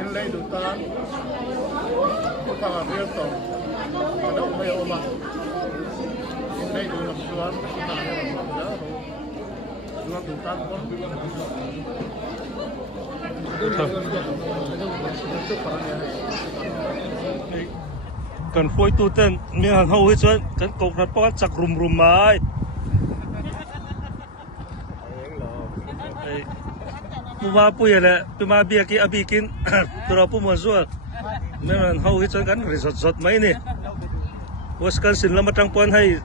in lay du tan ko ta riel to ka do me o ma in lay du lam tuan ko ta riel ma da ro du tan ko cần phôi tu tên miếng hàng hậu hết trơn cần cột thật bao chặt rùm rùm mai puma puya le puma bia ki abi kin tura puma zual miếng hàng hậu hết trơn cần resort resort mấy nè Wisconsin lama tang pon hay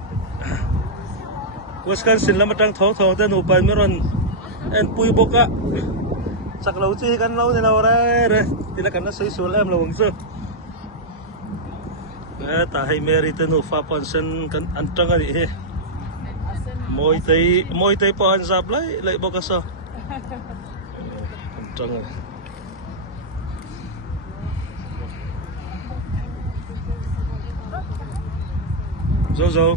Wisconsin lama tang thong thong tên upai miếng en pui boka chặt lâu chi cần lâu thế nào đấy đấy thì là cần nó xây xuống em là bằng dương ta hay meri tenu fa ponsen kan antang ani he moi tei pon zap lai bokaso antang zo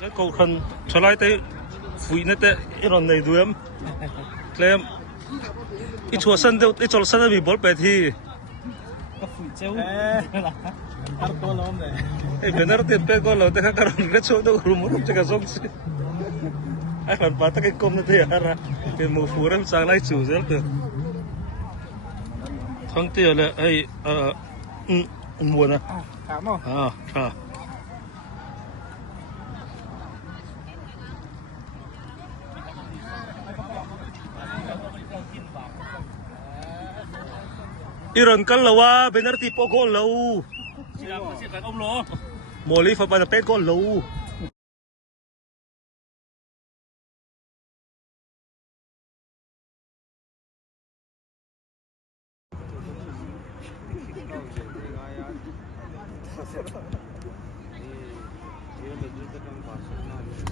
cái câu khăn trở lại tới phụ nữ tới iron này đuôi em claim ít chỗ sân đâu ít chỗ sân bị bol bể thì benar tiệt pe có lâu thế các cái chỗ đâu rumor chắc là giống gì ai còn bắt cái công nó thế à cái mù phù em sang lại chủ rất được thằng tiền là ai muôn à Iron kan lawa benar tipo gol lau. Siapa sih kan om lo? Moli fa pada pet gol lau.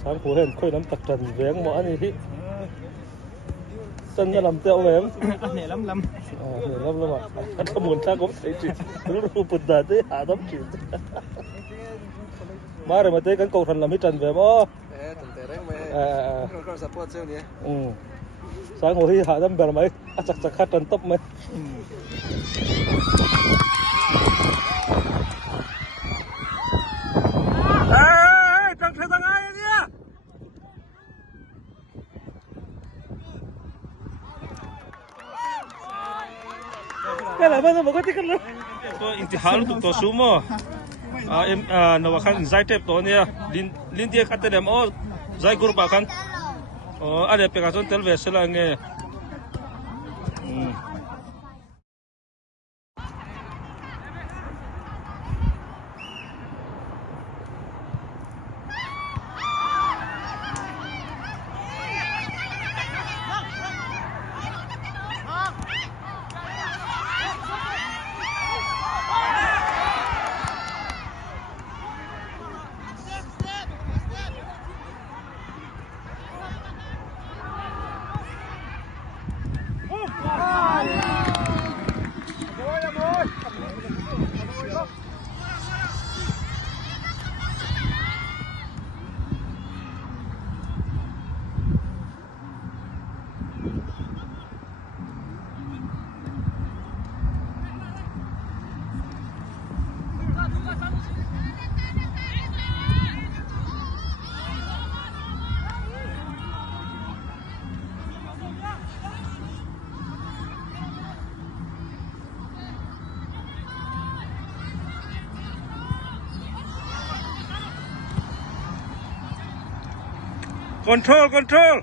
Sáng phố hên khơi lắm tặc trần vén mỏ này thì chân nó làm teo về em nhẹ lắm lắm à anh muốn ta cũng thấy chuyện nó bật đà thế hạ lắm chuyện má rồi mà thấy cái cầu thần làm mấy trần về mỏ sáng ngồi thì hạ lắm bèo mấy chặt khát trần tóc mấy thằng thế thằng ai vậy cái là bao có ticket luôn. Tôi intihal tụt to sumo. Em nawa kan zai tep to nia. Lin dia kata dem oh zai guru bakan. Oh ada pekason tel vesela nge. Control.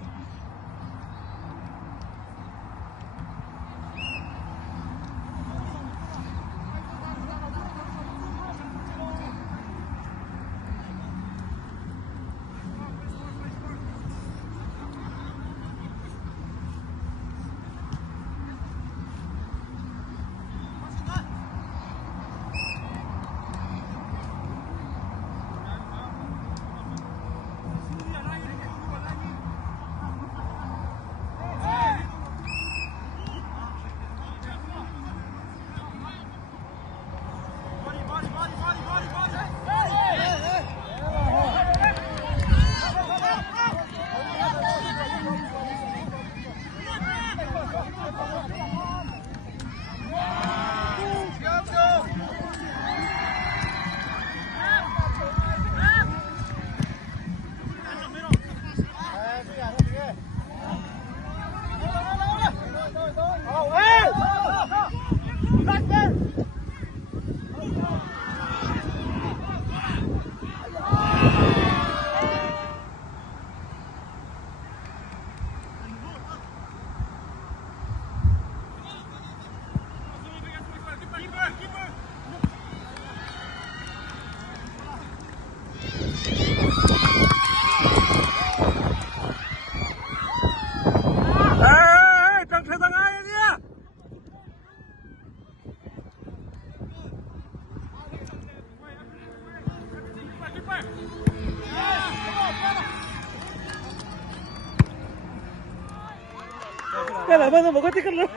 Kala ba na magkati ka lang?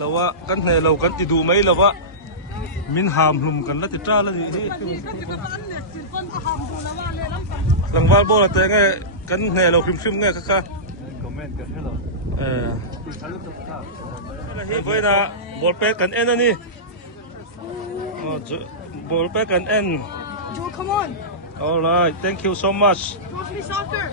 Lawa kan law kan ti du mai lawa min ham hlum kan la ti tra la ni lang wal bo la te nge kan law khim khim nge ka comment kan hello la hi voi na bol pe kan en ani bol pe kan en Joe, come on. all right thank you so much Go play soccer.